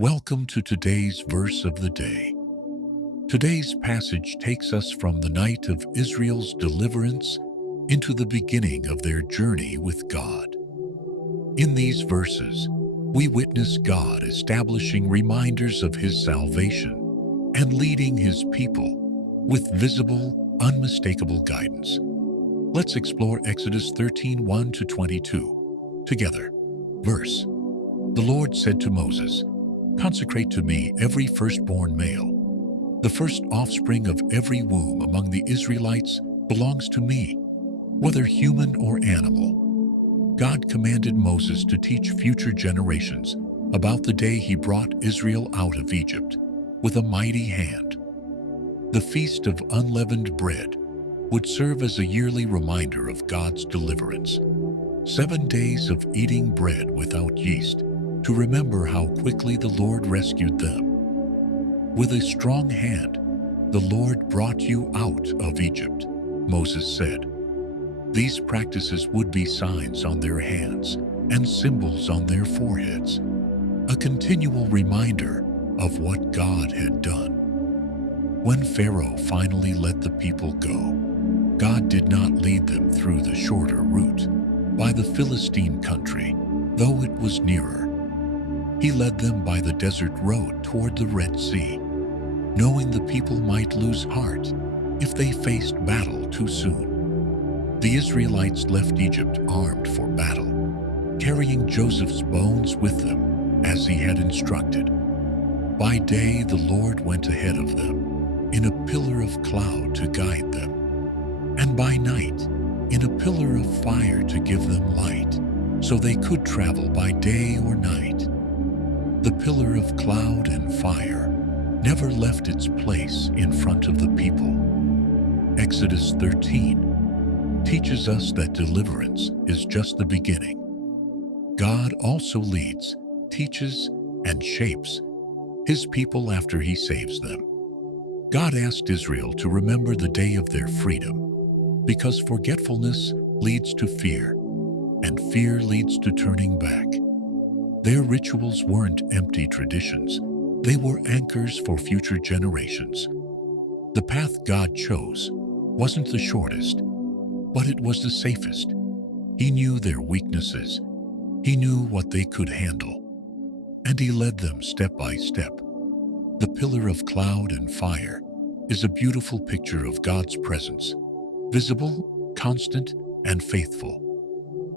Welcome to today's verse of the day. Today's passage takes us from the night of Israel's deliverance into the beginning of their journey with God. In these verses, we witness God establishing reminders of His salvation and leading His people with visible, unmistakable guidance. Let's explore Exodus 13:1-22 together. Verse: The Lord said to Moses, "Consecrate to me every firstborn male. The first offspring of every womb among the Israelites belongs to me, whether human or animal." God commanded Moses to teach future generations about the day He brought Israel out of Egypt with a mighty hand. The Feast of Unleavened Bread would serve as a yearly reminder of God's deliverance. 7 days of eating bread without yeast to remember how quickly the Lord rescued them. "With a strong hand, the Lord brought you out of Egypt," Moses said. These practices would be signs on their hands and symbols on their foreheads, a continual reminder of what God had done. When Pharaoh finally let the people go, God did not lead them through the shorter route, by the Philistine country, though it was nearer. He led them by the desert road toward the Red Sea, knowing the people might lose heart if they faced battle too soon. The Israelites left Egypt armed for battle, carrying Joseph's bones with them as he had instructed. By day the Lord went ahead of them in a pillar of cloud to guide them, and by night in a pillar of fire to give them light, so they could travel by day or night. The pillar of cloud and fire never left its place in front of the people. Exodus 13 teaches us that deliverance is just the beginning. God also leads, teaches, and shapes His people after He saves them. God asked Israel to remember the day of their freedom, because forgetfulness leads to fear, and fear leads to turning back. Their rituals weren't empty traditions. They were anchors for future generations. The path God chose wasn't the shortest, but it was the safest. He knew their weaknesses. He knew what they could handle, and He led them step by step. The pillar of cloud and fire is a beautiful picture of God's presence, visible, constant, and faithful.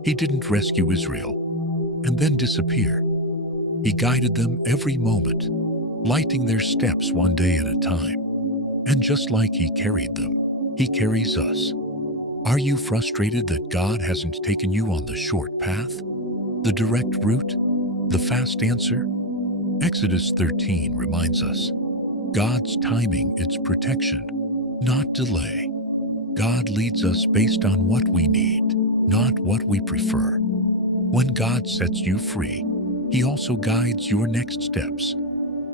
He didn't rescue Israel and then disappear. He guided them every moment, lighting their steps one day at a time. And just like He carried them, He carries us. Are you frustrated that God hasn't taken you on the short path, the direct route, the fast answer? Exodus 13 reminds us, God's timing is protection, not delay. God leads us based on what we need, not what we prefer. When God sets you free, He also guides your next steps.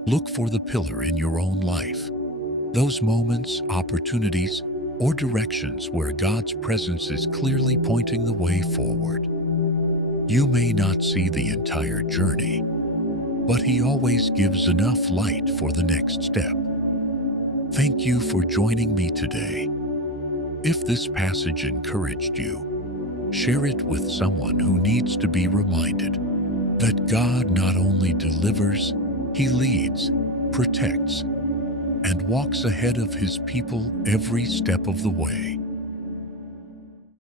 Look for the pillar in your own life, those moments, opportunities, or directions where God's presence is clearly pointing the way forward. You may not see the entire journey, but He always gives enough light for the next step. Thank you for joining me today. If this passage encouraged you, share it with someone who needs to be reminded that God not only delivers, He leads, protects, and walks ahead of His people every step of the way.